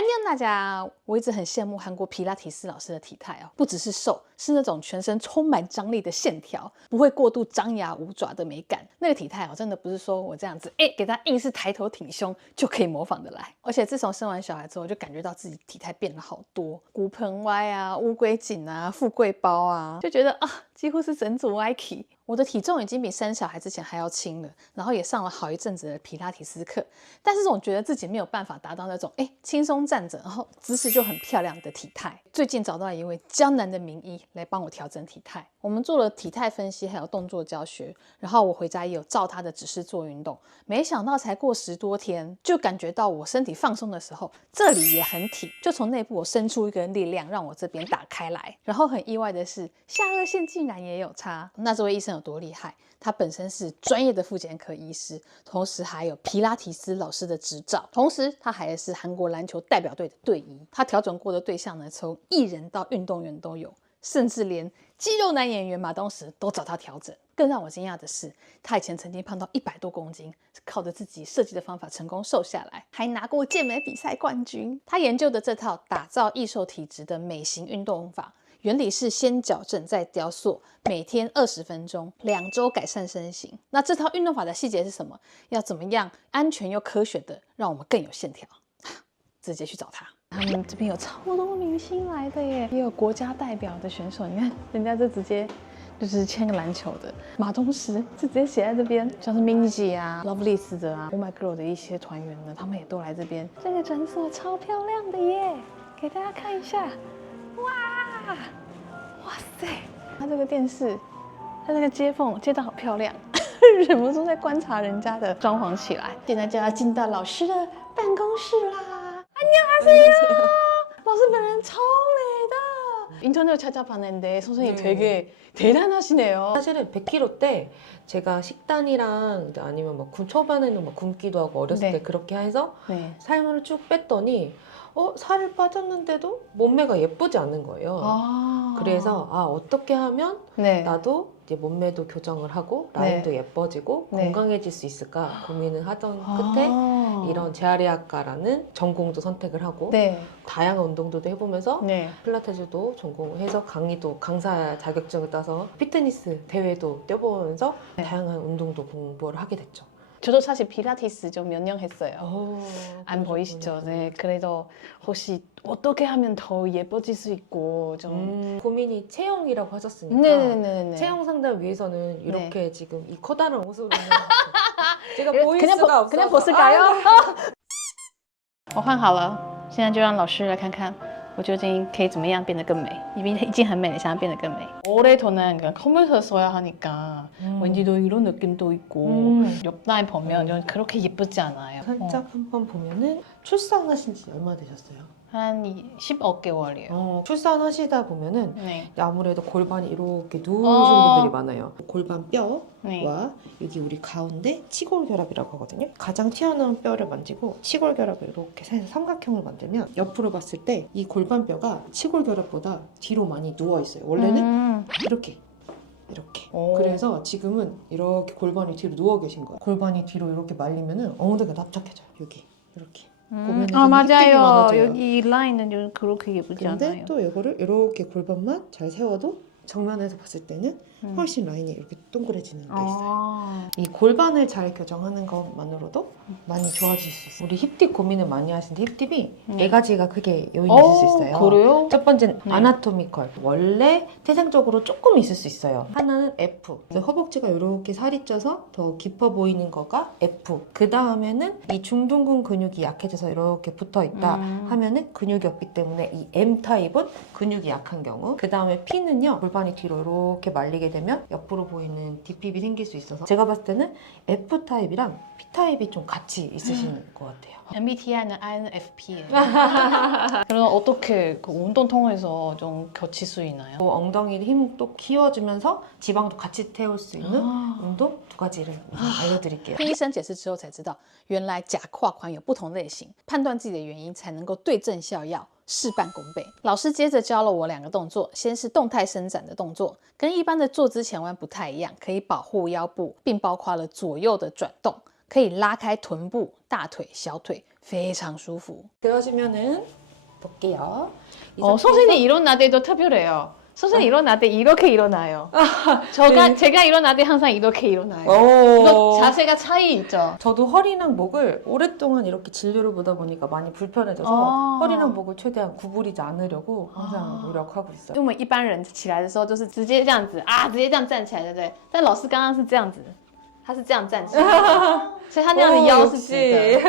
安妞大家，我一直很羡慕韩国皮拉提斯老师的体态哦，不只是瘦，是那种全身充满张力的线条，不会过度张牙舞爪的美感。那个体态哦，真的不是说我这样子，给他硬是抬头挺胸就可以模仿得来。而且自从生完小孩之后，就感觉到自己体态变了好多，骨盆歪啊，乌龟颈啊，富贵包啊，就觉得几乎是整组歪起。我的体重已经比生小孩之前还要轻了，然后也上了好一阵子的皮拉提斯课，但是总觉得自己没有办法达到那种轻松站着，然后姿势就很漂亮的体态。最近找到一位江南的名医来帮我调整体态，我们做了体态分析还有动作教学，然后我回家也有照他的指示做运动，没想到才过10多天，就感觉到我身体放松的时候，这里也很挺，就从内部我生出一个力量，让我这边打开来。然后很意外的是，下颚线竟然也有差。那这位医生有多厉害？他本身是专业的复健科医师，同时还有皮拉提斯老师的执照，同时他还是韩国篮球代表队的队医。他调整过的对象呢，从艺人到运动员都有，甚至连肌肉男演员马东石都找他调整。更让我惊讶的是，他以前曾经胖到100多公斤，是靠着自己设计的方法成功瘦下来，还拿过健美比赛冠军。他研究的这套打造易瘦体质的美型运动法，原理是先矫正再雕塑，每天20分钟，2周改善身形。那这套运动法的细节是什么？要怎么样安全又科学的让我们更有线条？直接去找他。他们这边有超多明星来的耶，也有国家代表的选手。你看，人家这直接就是签个篮球的，马东石就直接写在这边，像是 Minzy 啊、Lovelyz 的啊、Oh My Girl 的一些团员呢，他们也都来这边。这个诊所超漂亮的耶，给大家看一下。哇塞！他这个电视，他这个接缝接得好漂亮，忍不住在观察人家的装潢起来。现在就要进到老师的办公室啦。안녕하세요。老师本人超美的。인터넷 찾아봤는데 선생님 되게 대단하시네요. 사실은 100kg 때 제가 식단이랑 아니면 막 초반에는 막 굶기도 하고 어렸을 때 그렇게 해서 살을 쭉 뺐더니 살을 빠졌는데도 몸매가 예쁘지 않는 거예요. 그래서 어떻게 하면 나도 이제 몸매도 교정을 하고 라인도 예뻐지고 건강해질 수 있을까 고민을 하던 끝에 이런 재활의학과라는 전공도 선택을 하고 다양한 운동도 해보면서 필라테스도 전공해서 강사 자격증을 따서 피트니스 대회도 뛰어보면서 다양한 운동도 공부를 하게 됐죠. 저도 사실 필라테스 좀 몇 년 했어요. 안 보이시죠? 네, 그래도 혹시 어떻게 하면 더 예뻐질 수 있고 좀 고민이 체형이라고 하셨으니까 네네네네. 체형 상담 위해서는 이렇게 지금 이 커다란 옷으로 제가 보일 수가 없어서 그냥 벗을까요? 我换好了，现在就让老师来看看我究竟可以怎么样变得更美。已经很美了，想要变得更美。 올해도는 그냥 컴퓨터 써야 하니까 왠지 또 이런 느낌도 있고 옆 라인 보면 좀 그렇게 예쁘지 않아요. 살짝 한번 보면은 출산하신 지 얼마 되셨어요? 한 10억 개월이에요. 출산하시다 보면은 네. 아무래도 골반이 이렇게 누우신 분들이 많아요. 골반 뼈와 여기 우리 가운데 치골결합이라고 하거든요. 가장 튀어나온 뼈를 만지고 치골결합을 이렇게 살짝 삼각형을 만들면 옆으로 봤을 때 이 골반뼈가 치골결합보다 뒤로 많이 누워 있어요. 원래는 이렇게 그래서 지금은 이렇게 골반이 뒤로 누워 계신 거예요. 골반이 뒤로 이렇게 말리면은 엉덩이가 납작해져요. 여기 이렇게 맞아요. 여기 이 라인은 그렇게 예쁘지 근데 않아요. 또 이거를 이렇게 골반만 잘 세워도 정면에서 봤을 때는 훨씬 라인이 이렇게 동그래지는 게 있어요. 이 골반을 잘 교정하는 것만으로도 많이 좋아질 수 있어요. 우리 힙딥 고민을 많이 하시는데 힙딥이 4가지가 크게 요인이 있을 수 있어요. 그래요? 첫 번째는 아나토미컬. 원래 태생적으로 조금 있을 수 있어요. 하나는 F. 허벅지가 이렇게 살이 쪄서 더 깊어 보이는 거가 F. 그 다음에는 이 중둔근 근육이 약해져서 이렇게 붙어 있다 하면은 근육이 없기 때문에 이 M 타입은 근육이 약한 경우. 그 다음에 P는요. 골반이 뒤로 이렇게 말리게 되면 옆으로 보이는 딥힙이 생길 수 있어서 제가 봤을 때는 F 타입이랑 P 타입이 좀 같이 있으신 것 같아요. MBTI는 INFP예요. 그럼 어떻게 그 운동 통해서 좀 고칠 수 있나요? 엉덩이 힘도 키워주면서 지방도 같이 태울 수 있는 운동 2가지를 알려드릴게요. 听医生解释之后才知道，原来假胯宽有不同类型，判断自己的原因才能够对症下药，事半功倍。老师接着教了我2个动作，先是动态伸展的动作，跟一般的坐姿前弯不太一样，可以保护腰部，并包括了左右的转动，可以拉开臀部、大腿、小腿，非常舒服。 그러시면은 볼게요. 선생님 일어날 때도 특별해요. 선생님 일어날 때 이렇게 일어나요. 제가 일어날 때 항상 이렇게 일어나요. 이거 자세가 차이 있죠? 저도 허리랑 목을 오랫동안 이렇게 진료를 보다 보니까 많이 불편해져서 허리랑 목을 최대한 구부리지 않으려고 항상 노력하고 있어요. 因为我们一般人起来的时候就是直接这样子啊，直接这样站起来，对不对？但老师刚刚是这样子，他是这样站起来，所以他那样的腰是直的。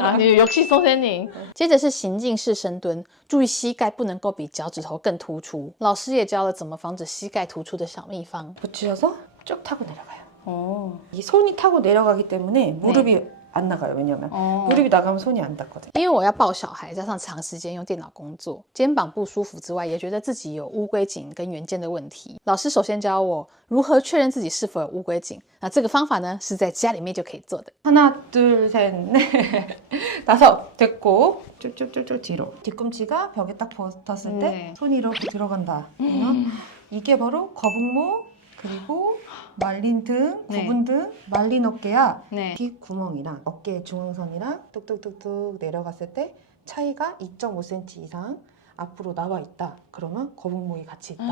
啊，역시 선생님。接着是行进式深蹲，注意膝盖不能够比脚趾头更突出。老师也教了怎么防止膝盖突出的小秘方。 붙이셔서 쭉 타고 내려가요. 이 손이 타고 내려가기 때문에 무릎이 안 나가요. 왜냐면 무릎이 나가면 손이 안 닿거든요. 因为我要抱小孩，加上长时间用电脑工作，肩膀不舒服之外，也觉得自己有乌龟颈跟圆肩的问题。老师首先教我如何确认自己是否有乌龟颈。那这个方法呢，是在家里面就可以做的。 하나, 둘, 셋, 넷, 다섯. 됐고 쭉쭉쭉쭉 뒤로. 뒤꿈치가 벽에 딱 붙었을 때 손이 이렇게 들어간다. 그러면 이게 바로 거북목 그리고 말린 등, 굽은 등, 말린 어깨야 뒷구멍이랑 어깨 중앙선이랑 뚝뚝뚝뚝 내려갔을 때 차이가 2.5cm 이상 앞으로 나와 있다. 그러면 거북목이 같이 있다.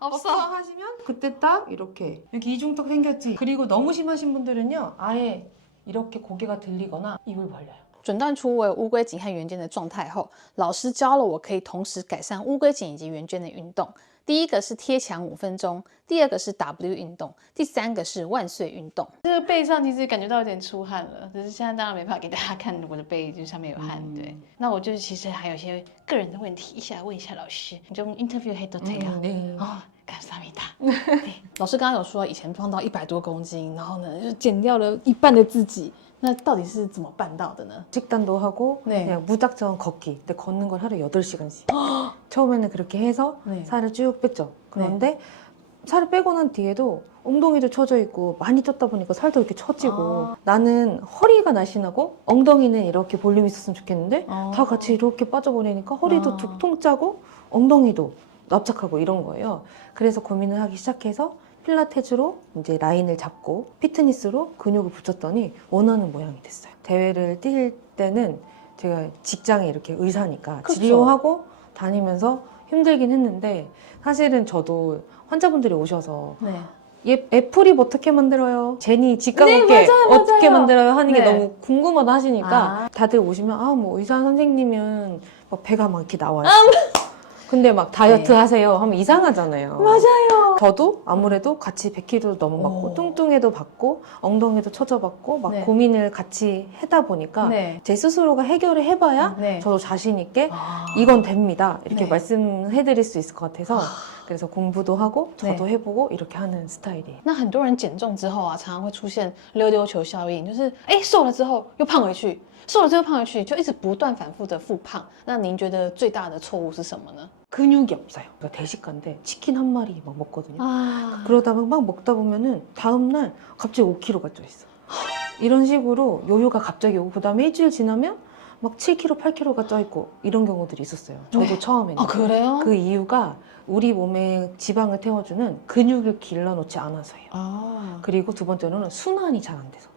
없어 하시면 그때 딱 이렇게 여기 이중턱 생겼지. 그리고 너무 심하신 분들은요 아예 이렇게 고개가 들리거나 입을 벌려요. 诊断出我有乌龟颈和圆肩的状态后，老师教了我可以同时改善乌龟颈以及圆肩的运动。第一个是贴墙5分钟，第二个是 W 运动，第三个是万岁运动。这个背上其实感觉到有点出汗了，只是现在当然没办法给大家看我的背，就上面有汗。对，那我就其实还有一些个人的问题，一起来问一下老师。你就인터뷰 해도 돼요？감사합니다。老师刚刚有说以前胖到100多公斤，然后呢就减掉了一半的自己。 那到底是怎么办到的呢？ 식단도 하고 그냥 무작정 걷기. 근데 걷는 걸 하루에 8시간씩. 처음에는 그렇게 해서 살을 쭉 뺐죠. 그런데 살을 빼고 난 뒤에도 엉덩이도 처져 있고 많이 쪘다 보니까 살도 이렇게 처지고 나는 허리가 날씬하고 엉덩이는 이렇게 볼륨이 있었으면 좋겠는데 다 같이 이렇게 빠져버리니까 허리도 두통 짜고 엉덩이도 납작하고 이런 거예요. 그래서 고민을 하기 시작해서 필라테스로 이제 라인을 잡고 피트니스로 근육을 붙였더니 원하는 모양이 됐어요. 대회를 뛸 때는 제가 직장이 이렇게 의사니까 그쵸. 진료하고 다니면서 힘들긴 했는데 사실은 저도 환자분들이 오셔서 애플립 어떻게 만들어요? 제니 직감없게 어떻게 만들어요? 하는 게 너무 궁금하다 하시니까 다들 오시면 뭐 의사 선생님은 막 배가 막 이렇게 나와요. 근데 막 다이어트 하세요 하면 이상하잖아요. 맞아요. 저도 아무래도 같이 100kg도 넘어봤고 뚱뚱해도 봤고 엉덩이도 처져봤고 막 고민을 같이 하다 보니까 제 스스로가 해결을 해봐야 저도 자신 있게 이건 됩니다 이렇게 말씀해드릴 수 있을 것 같아서 그래서 공부도 하고 저도 해보고 이렇게 하는 스타일이에요. 那很多人减重之后啊，常常会出现溜溜球效应，就是瘦了之后又胖回去，瘦了之后胖回去，就一直不断反复的复胖。那您觉得最大的错误是什么呢？ 근육이 없어요. 대식가인데 치킨 한 마리 막 먹거든요. 그러다가 막 먹다 보면은 다음날 갑자기 5kg가 쪄 있어. 이런 식으로 요요가 갑자기 오고 그다음에 일주일 지나면 막 7kg, 8kg가 쪄 있고 이런 경우들이 있었어요. 저도 처음에는. 그래요? 그 이유가 우리 몸에 지방을 태워주는 근육을 길러놓지 않아서예요. 그리고 두 번째로는 순환이 잘 안 돼서.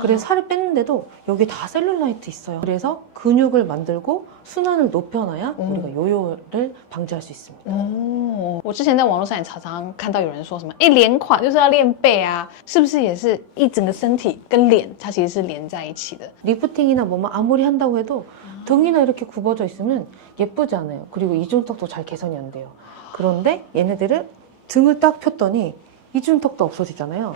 그래서 살을 뺐는데도 여기 다 셀룰라이트 있어요. 그래서 근육을 만들고 순환을 높여놔야 우리가 요요를 방지할 수 있습니다. 我之前在网络上也常常看到有人说什么，连垮就是要练背啊，是不是也是一整个身体跟脸它其实是连在一起的？ 리프팅이나 뭐만 아무리 한다고 해도 등이나 이렇게 굽어져 있으면 예쁘지 않아요. 그리고 이중턱도 잘 개선이 안 돼요. 그런데 얘네들은 등을 딱 폈더니 이중턱도 없어지잖아요.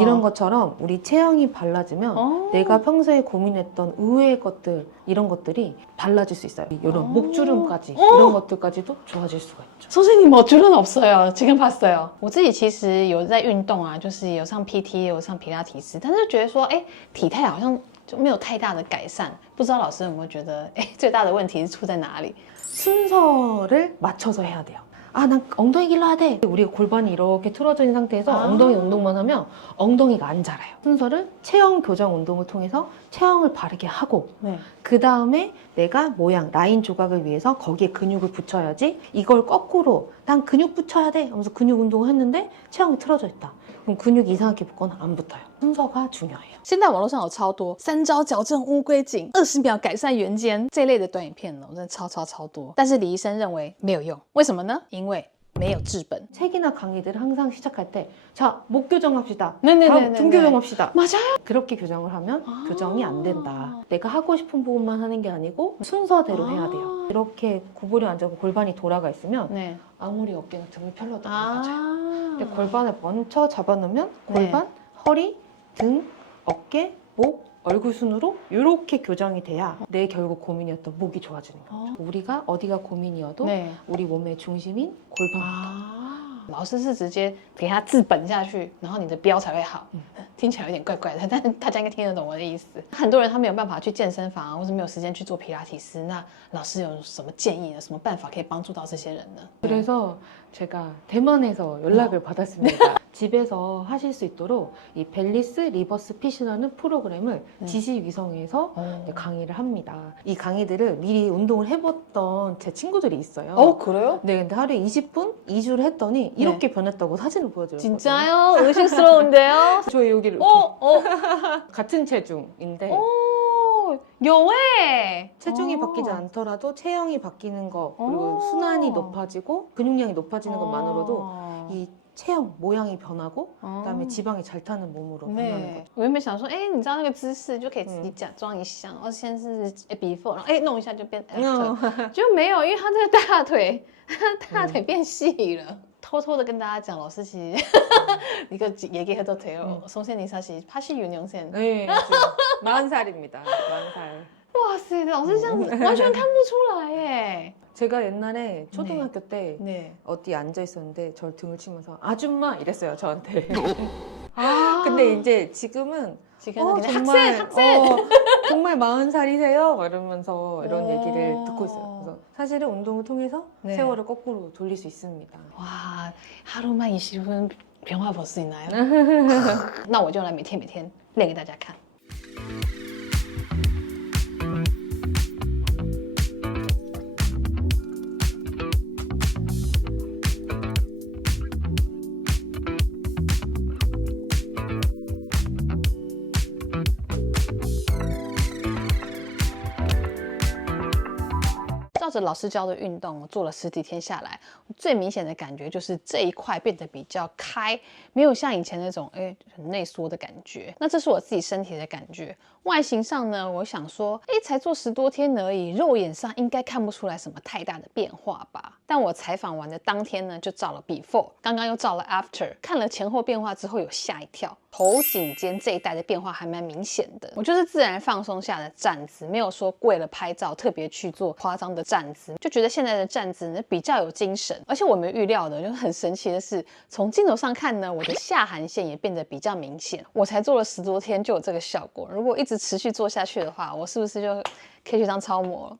이런 것처럼 우리 체형이 발라지면 내가 평소에 고민했던 의외의 것들 이런 것들이 발라질 수 있어요. 이런 목주름까지 이런 것들까지도 좋아질 수가 있죠. 선생님 목주름 없어요. 지금 봤어요. 我自己其实有在运动啊，就是有上 PT 有上皮拉提斯，但是觉得说体态好像就没有太大的改善。不知道老师有没有觉得最大的问题是出在哪里？ 순서를 맞춰서 해야 돼요. 난 엉덩이 길러야 돼. 우리가 골반이 이렇게 틀어져 있는 상태에서 엉덩이 운동만 하면 엉덩이가 안 자라요. 순서를 체형 교정 운동을 통해서 체형을 바르게 하고 그 다음에 내가 모양, 라인 조각을 위해서 거기에 근육을 붙여야지. 이걸 거꾸로 난 근육 붙여야 돼 하면서 근육 운동을 했는데 체형이 틀어져 있다. 그럼 근육이 이상하게 붙거나 안 붙어요. 순서가 중요해요. 现在网络上有超多3招矫正乌龟颈、20秒改善圆肩这类的短影片哦，真的超多。但是李医生认为没有用，为什么呢？因为没有治本。 책이나 강의들을 항상 시작할 때 자, 목 교정합시다. 네네네네. 다음 등 교정합시다. 맞아요. 그렇게 교정을 하면 교정이 안 된다. 내가 하고 싶은 부분만 하는 게 아니고 순서대로 해야 돼요. 이렇게 구부려 앉아서 골반이 돌아가 있으면 네. 아무리 어깨가 등을 펴려도 안 맞아요. 근데 골반을 먼저 잡아놓으면 골반, 허리, 등, 어깨, 목, 얼굴 순으로 이렇게 교정이 돼야 내 결국 고민이었던 목이 좋아지는 거죠. 우리가 어디가 고민이어도 네. 우리 몸의 중심인 골반부터. 老师是直接给他治本下去，然后你的标才会好。听起来有点怪怪的，但是大家应该听得懂我的意思。很多人他没有办法去健身房，或者没有时间去做皮拉提斯，那老师有什么建议呢？什么办法可以帮助到这些人呢？ 그래서 제가 대만에서 연락을 받았습니다. 집에서 하실 수 있도록 이 벨리스 리버스 핏이라는 프로그램을 지식위성에서 강의를 합니다. 이 강의들을 미리 운동을 해봤던 제 친구들이 있어요. 그래요? 네, 근데 하루에 20분 2주를 했더니 이렇게 변했다고 사진을 보여줘요. 진짜요? 의심스러운데요? 저희 여기를 이렇게 같은 체중인데 요에 체중이 바뀌지 않더라도 체형이 바뀌는 거 그리고 순환이 높아지고 근육량이 높아지는 것만으로도 이 체형 모양이 변하고 그다음에 지방이 잘 타는 몸으로 변하는 거죠. 我原本想说，你知道那个姿势就可以自己假装一下，然后先是 before， 然后弄一下就变 after，就没有，因为他这个大腿变细了。偷偷的跟大家讲，老师其实이거 얘기해도 돼요. 선생님 사실 86년생. 네, 40살입니다. 40살. 哇塞，老师这样子完全看不出来耶。 제가 옛날에 초등학교 때 네. 어디 앉아 있었는데 저를 등을 치면서 아줌마 이랬어요 저한테. 아. 근데 이제 지금은 그냥 정말 학생. 정말 40살이세요? 이러면서 이런 얘기를 듣고 있어요. 그래서 사실은 운동을 통해서 네. 세월을 거꾸로 돌릴 수 있습니다. 와, 하루만 20분变化볼 수 있나요? 那我就来每天练给大家看。 照着老师教的运动，我做了10几天下来，最明显的感觉就是这一块变得比较开，没有像以前那种很内缩的感觉。那这是我自己身体的感觉。外形上呢，我想说，才做10多天而已，肉眼上应该看不出来什么太大的变化吧。但我采访完的当天呢，就照了 before， 刚刚又照了 after， 看了前后变化之后有吓一跳。 头颈肩这一带的变化还蛮明显的，我就是自然放松下的站姿，没有说为了拍照特别去做夸张的站姿，就觉得现在的站姿呢比较有精神，而且我没有预料的，就很神奇的是，从镜头上看呢，我的下颌线也变得比较明显。我才做了10多天就有这个效果，如果一直持续做下去的话，我是不是就可以去当超模了？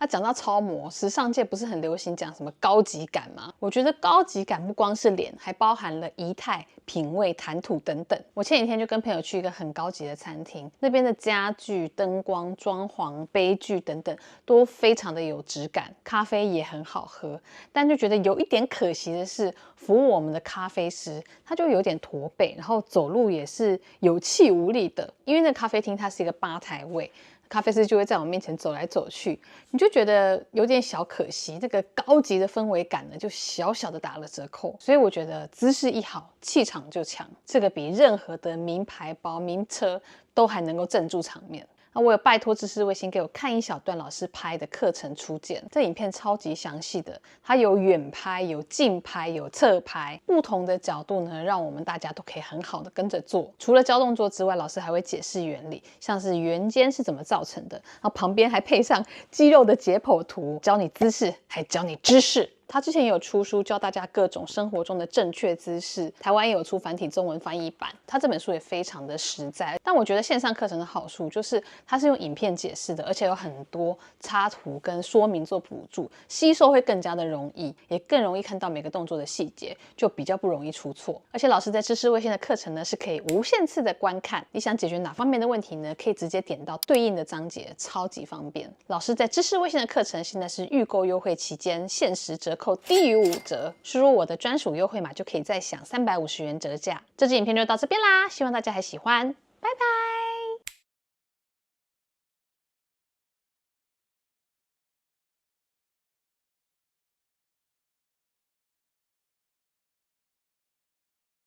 那讲到超模，时尚界不是很流行讲什么高级感吗？我觉得高级感不光是脸，还包含了仪态、品味、谈吐等等。我前几天就跟朋友去一个很高级的餐厅，那边的家具、灯光、装潢、杯具等等都非常的有质感，咖啡也很好喝。但就觉得有一点可惜的是，服务我们的咖啡师他就有点驼背，然后走路也是有气无力的，因为那咖啡厅它是一个吧台位。 咖啡师就会在我面前走来走去，你就觉得有点小可惜，这个高级的氛围感呢，就小小的打了折扣。所以我觉得姿势一好，气场就强，这个比任何的名牌包、名车都还能够镇住场面。 那我有拜托知识卫星给我看一小段老师拍的课程初剪，这影片超级详细的，它有远拍、有近拍、有侧拍，不同的角度呢，让我们大家都可以很好的跟着做。除了教动作之外，老师还会解释原理，像是圆肩是怎么造成的，然后旁边还配上肌肉的解剖图，教你姿势，还教你知识。他之前也有出书教大家各种生活中的正确姿势，台湾也有出繁体中文翻译版。他这本书也非常的实在，但我觉得线上课程的好处就是它是用影片解释的，而且有很多插图跟说明做辅助，吸收会更加的容易，也更容易看到每个动作的细节，就比较不容易出错。而且老师在知识卫星的课程呢是可以无限次的观看，你想解决哪方面的问题呢，可以直接点到对应的章节，超级方便。老师在知识卫星的课程现在是预购优惠期间，限时折扣低于5折，输入我的专属优惠码就可以再享350元折价。这支影片就到这边啦，希望大家还喜欢，拜拜。